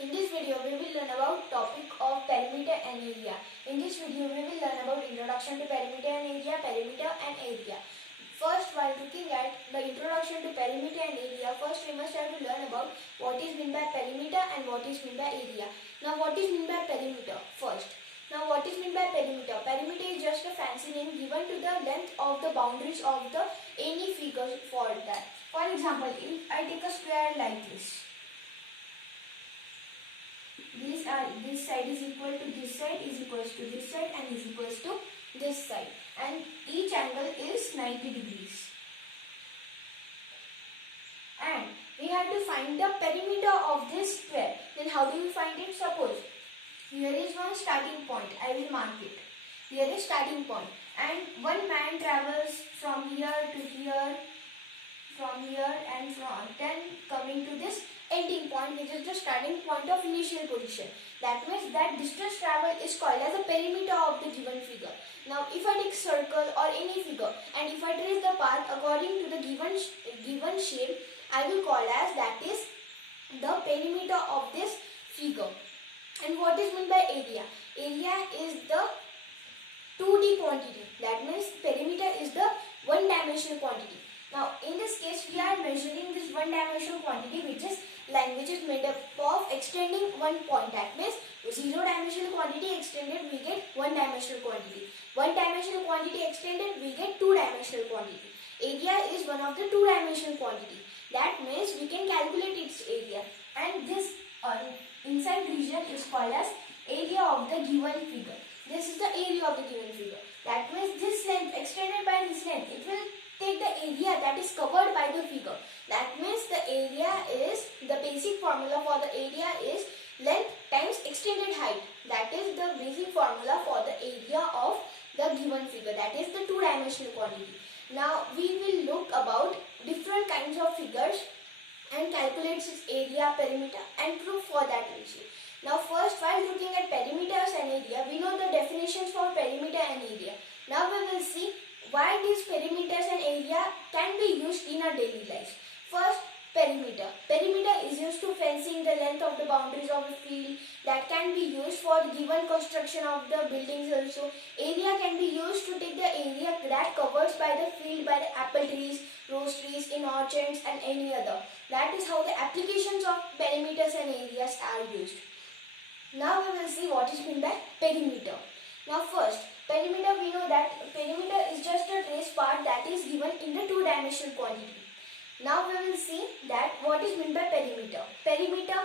In this video, we will learn about topic of perimeter and area. In this video, we will learn about introduction to perimeter and area. First, while looking at the introduction to perimeter and area, first we must have to learn about what is meant by perimeter and what is meant by area. Now, what is meant by perimeter? First. Now, what is meant by perimeter? Perimeter is just a fancy name given to the length of the boundaries of the any figure for that. For example, if I take a square like this. This side is equal to this side is equals to this side and is equals to this side, and each angle is 90 degrees. And we have to find the perimeter of this square. Then how do we find it? Suppose here is one starting point. I will mark it. Here is starting point, and one man travels from here to here, from here, and then coming to this ending point, which is the starting point of initial position. That means that distance travel is called as the perimeter of the given figure. Now, if I take circle or any figure and if I trace the path according to the given shape, I will call as that is the perimeter of this figure. And what is meant by area? Area is the 2D quantity. That means perimeter is the one-dimensional quantity. Now, in this case, we are measuring this one-dimensional quantity, which is line, which is made up of extending one point. That means zero-dimensional quantity extended, we get one-dimensional quantity. One-dimensional quantity extended, we get two-dimensional quantity. Area is one of the two-dimensional quantity. That means we can calculate its area. And this inside region is called as area of the given figure. This is the area of the given figure. That means this length extended by this length, it will take the area that is covered by the figure. That means the area is, the basic formula for the area is length times extended height. That is the basic formula for the area of the given figure. That is the two-dimensional quantity. Now we will look about different kinds of figures and calculate its area, perimeter and proof for that also. Now first, while looking at perimeters and area, we know the definitions for perimeter and area. Now we will see why these perimeters and area can be used in our daily life. First, perimeter. Perimeter is used to fencing the length of the boundaries of a field. That can be used for given construction of the buildings also. Area can be used to take the area that covers by the field by the apple trees, rose trees in orchards and any other. That is how the applications of perimeters and areas are used. Now we will see what is meant by perimeter. Now first, perimeter, we know that perimeter is just a trace part that is given in the two-dimensional quantity. Now we will see that what is meant by perimeter. Perimeter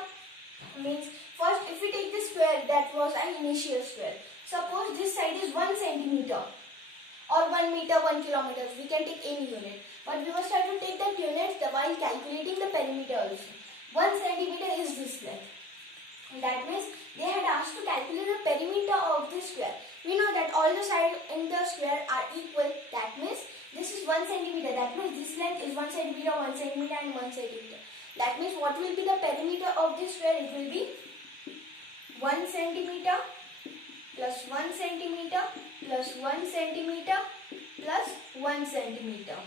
means, first if we take this square that was an initial square. Suppose this side is 1 centimeter or 1 meter, 1 kilometer. We can take any unit. But we must have to take that unit while calculating the perimeter also. 1 centimeter is this length. That means they had asked to calculate the perimeter of this square. We know that all the sides in the square are equal. That means this is 1 centimeter. That means this length is 1 centimeter, 1 centimeter and 1 centimeter. That means what will be the perimeter of this square? It will be 1 centimeter plus 1 centimeter plus 1 centimeter plus 1 centimeter.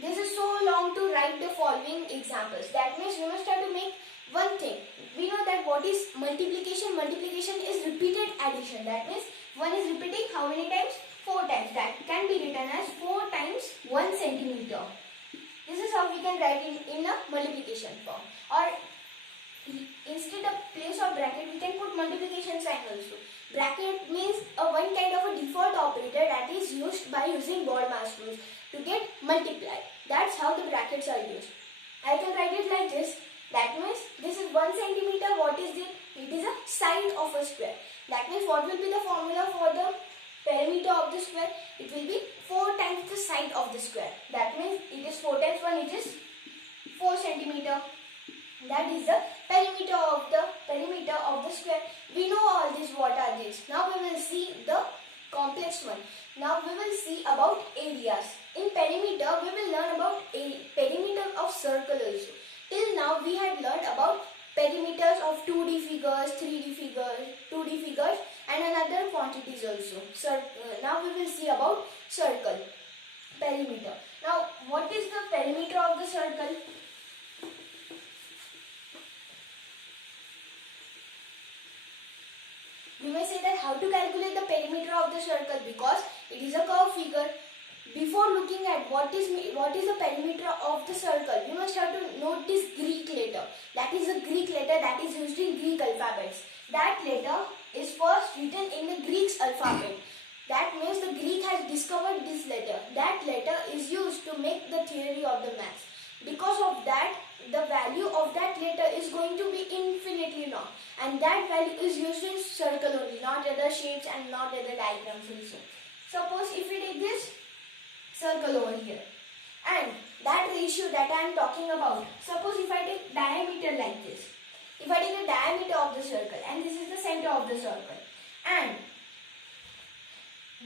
This is so long to write the following examples. That means we must have to make one thing. We know that what is multiplication? Multiplication is repeated addition. That means 1 is repeating how many times? 4 times. That can be written as 4 times 1 centimeter. This is how we can write in a multiplication form. Or instead of place of bracket, we can put multiplication sign also. Bracket means one kind of a default operator that is used by using BODMAS rules to get multiplied. That's how the brackets are used. I can write it like this. That means this is 1 centimeter. What is it? It is a side of a square. That means what will be the formula for the perimeter of the square? It will be 4 times the side of the square. That means it is 4 times 1, it is 4 centimeter. That is the perimeter of the square. We know all this. What are these? Now we will see the complex one. Now we will see about areas. In perimeter, we will learn about a perimeter of circle also. Till now we had learned about perimeters of 2D figures, 3D figures, 2D figures and another quantities also. Now we will see about circle perimeter. Now what is the perimeter? perimeter of the circle. may say that how to calculate the perimeter of the circle, because it is a curved figure. Before looking at what is the perimeter of the circle, we must have to note this Greek letter. That is a Greek letter that is used in Greek alphabets. That letter is first written in the Greek's alphabet. That means the Greek has discovered this letter. That letter is used to make the theory of the maths. Because of that, the value of that letter is going to be infinitely long. And that value is used in circle only, not other shapes and not other diagrams also. Suppose if we take this circle over here, and that ratio that I am talking about, suppose if I take diameter like this. If I take the diameter of the circle and this is the center of the circle, and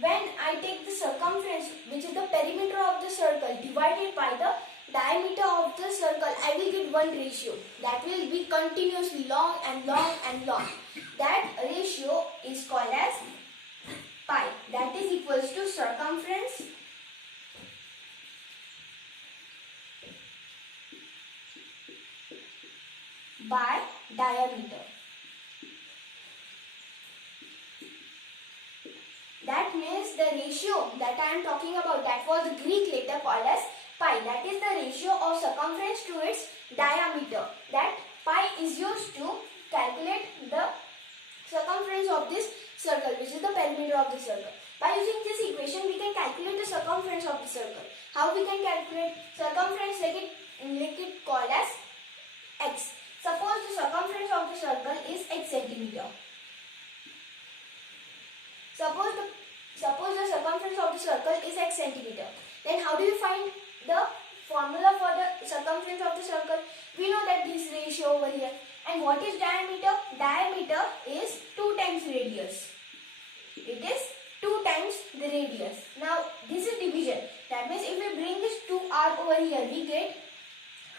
when I take the circumference, which is the perimeter of the circle, divided by the diameter of the circle, I will get one ratio that will be continuously long and long and long. That ratio is called as pi. That is equals to circumference by diameter. That means the ratio that I am talking about, that was the Greek letter called as pi. That is the ratio of circumference to its diameter. That pi is used to calculate the circumference of this circle, which is the perimeter of the circle. By using this equation, we can calculate the circumference of the circle. How we can calculate circumference? Like it called as x. Suppose the circumference of the circle is x centimeter. Suppose the circumference of the circle is x centimeter. Then how do you find the formula for the circumference of the circle? We know that this ratio over here. And what is diameter? Diameter is 2 times radius. It is 2 times the radius. Now this is division. That means if we bring this 2r over here, we get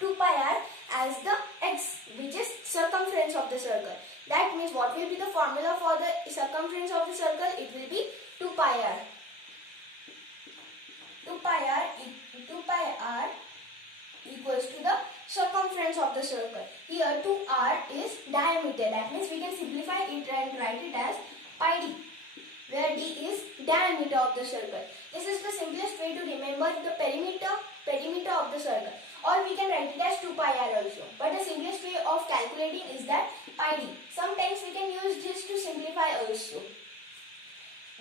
2 pi r as the x, which is circumference of the circle. That means what will be the formula for the circumference of the circle? It will be 2 pi r. 2 pi r equals to the circumference of the circle. Here 2r is diameter. That means we can simplify it and write it as pi d, where d is diameter of the circle. This is the simplest way to remember the perimeter of the circle. Or we can write it as 2 pi r also. But the simplest way of calculating is that pi d. Sometimes we can use this to simplify also.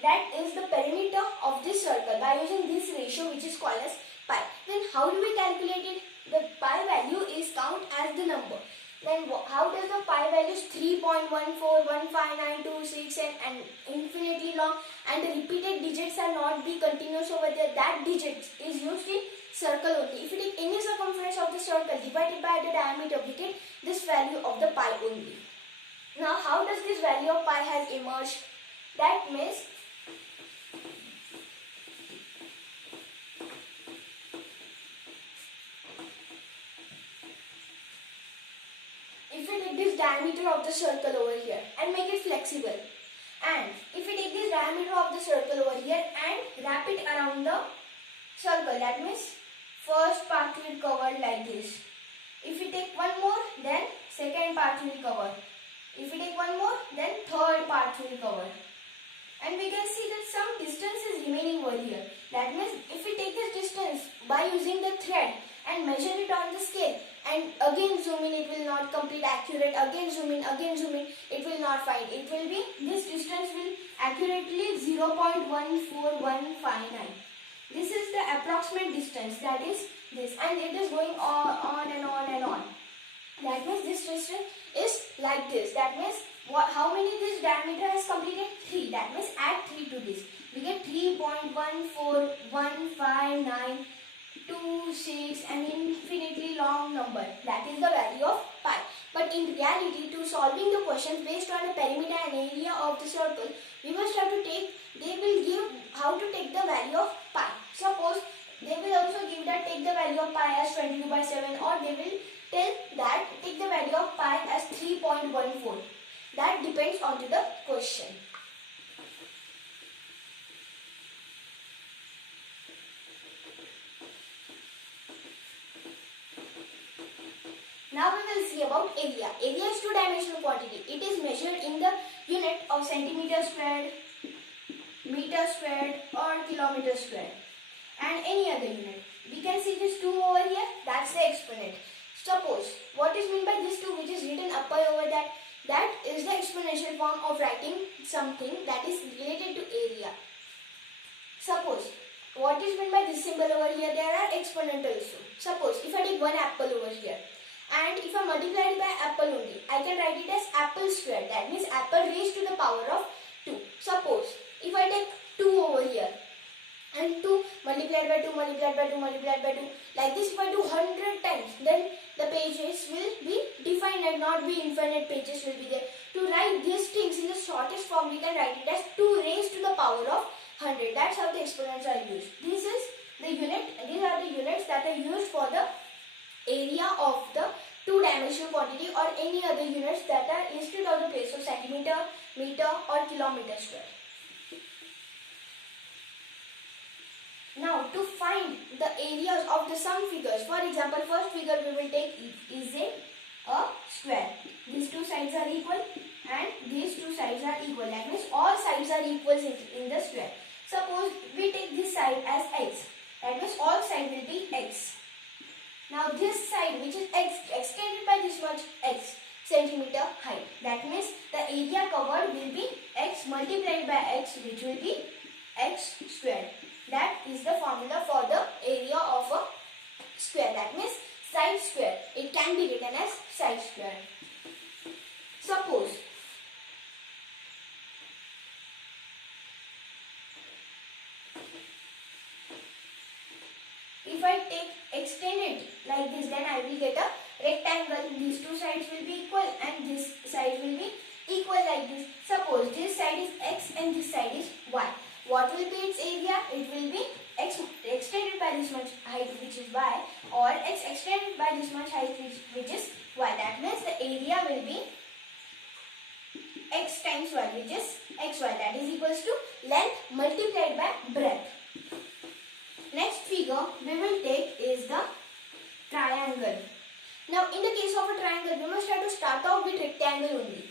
That is the perimeter of this circle by using this ratio, which is called as pi. Then how do we calculate it? The pi value is count as the number. Then how does the pi value is 3.1415926 and infinitely long, and the repeated digits are not be continuous over there. That digit is used in circle only. If you take any circumference of the circle divided by the diameter, we get this value of the pi only. Now how does this value of pi has emerged? That means if we take this diameter of the circle over here and make it flexible, and if we take this diameter of the circle over here and wrap it around the circle, that means first part will cover like this. If we take one more, then second part will cover. If we take one more, then third part will cover. And we can see that some distance is remaining over here. That means if we take this distance by using the thread and measure it on the scale, and again zoom in, it will not complete accurate. Again zoom in, it will not find. It will be, this distance will accurately 0.14159. This is the approximate distance, that is this, and it is going on and on and on. That means this distance is like this. That means how many this diameter has completed? 3. That means add 3 to this. We get 3.1415926, an infinitely long number. That is the value of pi. But in reality, to solving the questions based on the perimeter and area of the circle, we must have to take, they will give how to take the value of pi. Suppose they will also give that take the value of pi as 22/7, or they will tell that take the value of pi as 3.14. That depends on to the question. Now we we will see about area. Area is two-dimensional quantity. It is measured in the unit of centimeter squared, meter squared or kilometer squared and any other unit. We can see this 2 over here, that's the exponent. Suppose, what is meant by this 2 which is written up by over that? That is the exponential form of writing something that is related to area. Suppose, what is meant by this symbol over here? There are exponent also. Suppose, if I take one apple over here and if I multiply it by apple only, I can write it as apple squared. That means apple raised to the power of 2. Suppose, if I take 2 over here and 2 multiplied by 2 multiplied by 2 multiplied by 2, like this if I do 100 times, then the pages will be defined and not be infinite pages will be there. To write these things in the shortest form, we can write it as 2 raised to the power of 100. That's how the exponents are used. This is the unit, these are the units that are used for the area of the two-dimensional quantity or any other units that are instead of the place of centimeter, meter or kilometer square. Now, to find the areas of the sum figures, for example, first figure we will take is a square. These two sides are equal and these two sides are equal. That means all sides are equal in the square. Suppose we take this side as x. That means all sides will be x. Now, this side which is x extended by this much x centimeter height. That means the area covered will be x multiplied by x, which will be x squared. That is the formula for the area of a square. That means side square. It can be written as side square. Suppose if I extend it like this, then I will get a rectangle. These two sides will be equal and this side will be equal like this. Suppose this side is x and this side is y. What will be its area? It will be x extended by this much height, which is y, or x extended by this much height, which is y. That means the area will be x times y, which is xy. That is equals to length multiplied by breadth. Next figure we will take is the triangle. Now, in the case of a triangle, we must have to start off with rectangle only.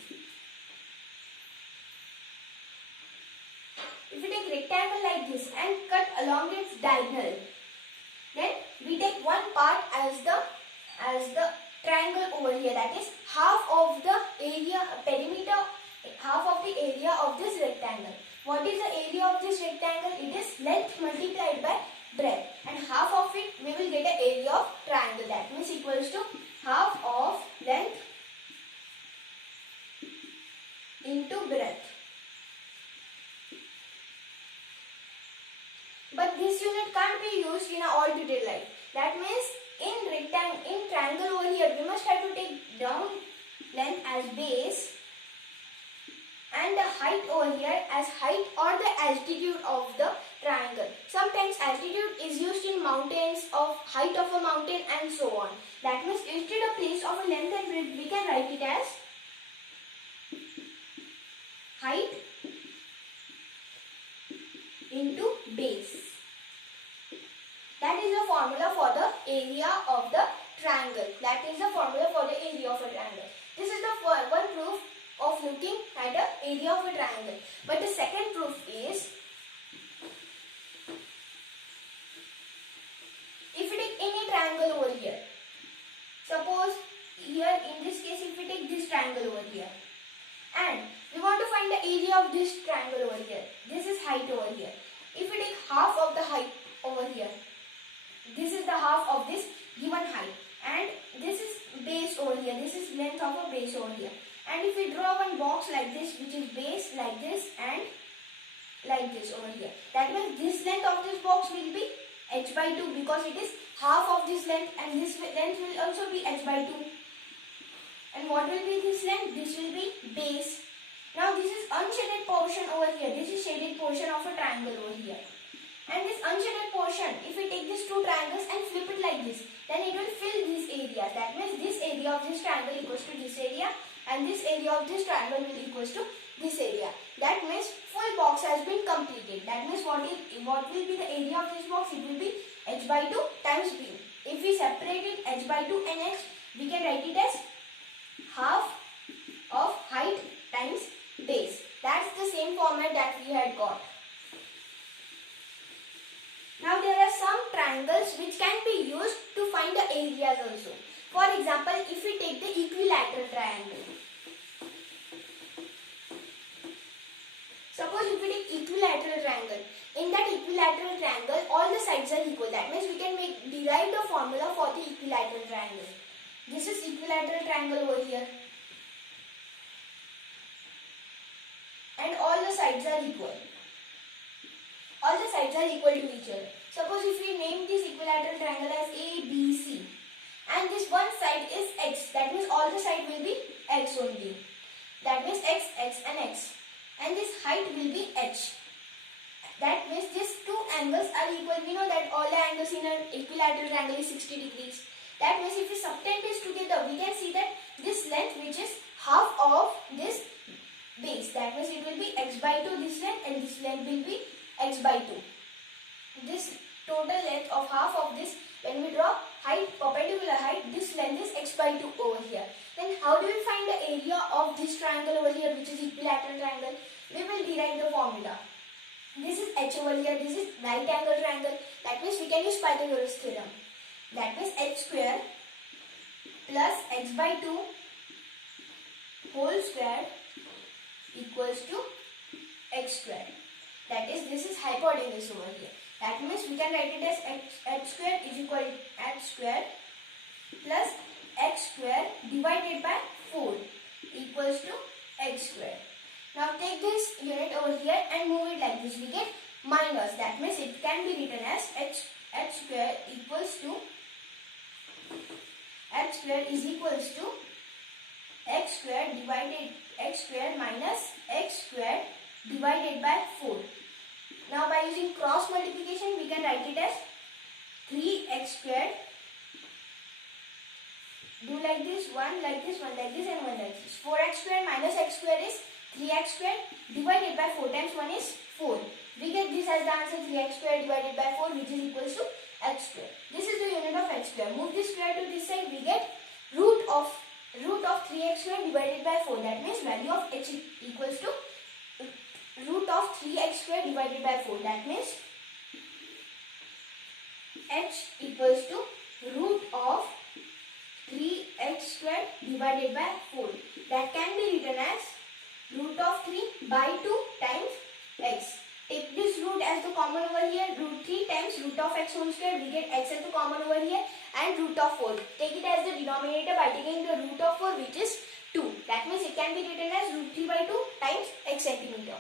If we take rectangle like this and cut along its diagonal, then we take one part as the triangle over here. That is half of the area perimeter, half of the area of this rectangle. What is the area of this rectangle? It is length multiplied by breadth, and half of it we will get an area of triangle. That means equals to half of length into breadth. But this unit can't be used in all detail life. That means in triangle over here, we must have to take down length as base and the height over here as height or the altitude of the triangle. Sometimes altitude is used in mountains, of height of a mountain and so on. That means instead of place of a length and breadth, we can write it as height into base. That is the formula for the area of the triangle. That is the formula for the area of a triangle. This is the one proof of looking at the area of a triangle. But the second proof is, if we take any triangle over here, suppose here in this case if we take this triangle over here and we want to find the area of this triangle over here. This is height over here. If we take half of the height over here, this is the half of this given height and this is base over here. This is length of a base over here. And if we draw one box like this, which is base like this and like this over here, that means this length of this box will be h by 2 because it is half of this length, and this length will also be h by 2. And what will be this length? This will be base. Now this is unshaded portion over here. This is shaded portion of a triangle over here. And this unshaded portion, if we take these two triangles and flip it like this, then it will fill this area. That means this area of this triangle equals to this area and this area of this triangle will equals to this area. That means full box has been completed. That means what will be the area of this box? It will be h by 2 times b. If we separate it h by 2 and x, We can write it as half of height times base. That's the same format that we had got. Now there are some triangles which can be used to find the areas also. For example, if we take the equilateral triangle. Suppose if we take equilateral triangle. In that equilateral triangle, all the sides are equal. That means we can derive the formula for the equilateral triangle. This is equilateral triangle over here. And all the sides are equal. All the sides are equal to each other. Suppose if we name this equilateral triangle as A, B, C. And this one side is X. That means all the side will be X only. That means X, X and X. And this height will be H. That means these two angles are equal. We know that all the angles in an equilateral triangle is 60 degrees. That means if we subtend this together, we can see that this length, which is half of this base. That means it will be X by 2 this length, and this length will be X by 2. This total length of half of this, when we draw height, perpendicular height, this length is X by 2 over here. Then how do we find the area of this triangle over here, which is equilateral triangle? We will derive the formula. This is H over here, this is right angle triangle. That means we can use Pythagoras theorem. That means H square plus X by 2 whole square equals to X square. That is, this is hypotenuse over here. That means we can write it as H square is equal to H square plus X square divided by 4 equals to X square. Now take this unit over here and move it like this. We get minus. That means it can be written as H square equals to H square is equals to X square divided X square minus X square divided by 4. Now by using cross multiplication, we can write it as 3x square. Do like this, 1 like this, 1 like this and 1 like this. 4x square minus x square is 3x square divided by 4 times 1 is 4. We get this as the answer, 3x square divided by 4, which is equals to x square. This is the unit of x square. Move this square to this side, we get root of 3x square divided by 4. That means value of h equals to root of 3x square divided by 4. That means h equals to root of 3x square divided by 4. That can be written as root of 3 by 2 times x. Take this root as the common over here. Root 3 times root of x whole square. We get x as the common over here, and root of 4. Take it as the denominator by taking the root of 4, which is 2. That means it can be written as root 3 by 2 times x centimeter.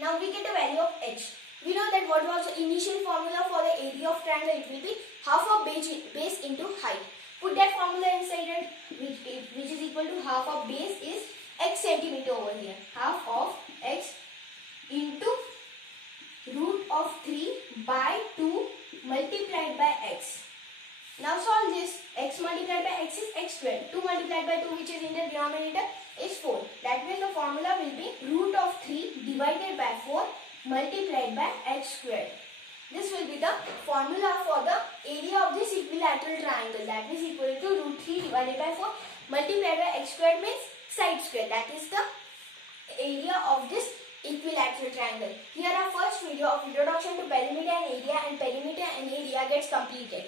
Now we get the value of h. We know that what was the initial formula for the area of triangle? It will be half of base into height. Put that formula inside it, which is equal to half of base is x centimeter over here. Half of x into root of 3 by 2 multiplied by x. Now solve this. X multiplied by x is x square. 2 multiplied by 2, which is in the denominator, is 4. That means the formula will be root of 3 divided by 4 multiplied by x square. This will be the formula for the area of this equilateral triangle. That is equal to root 3 divided by 4 multiplied by x square means side square. That is the area of this equilateral triangle. Here our first video of introduction to perimeter and area gets completed.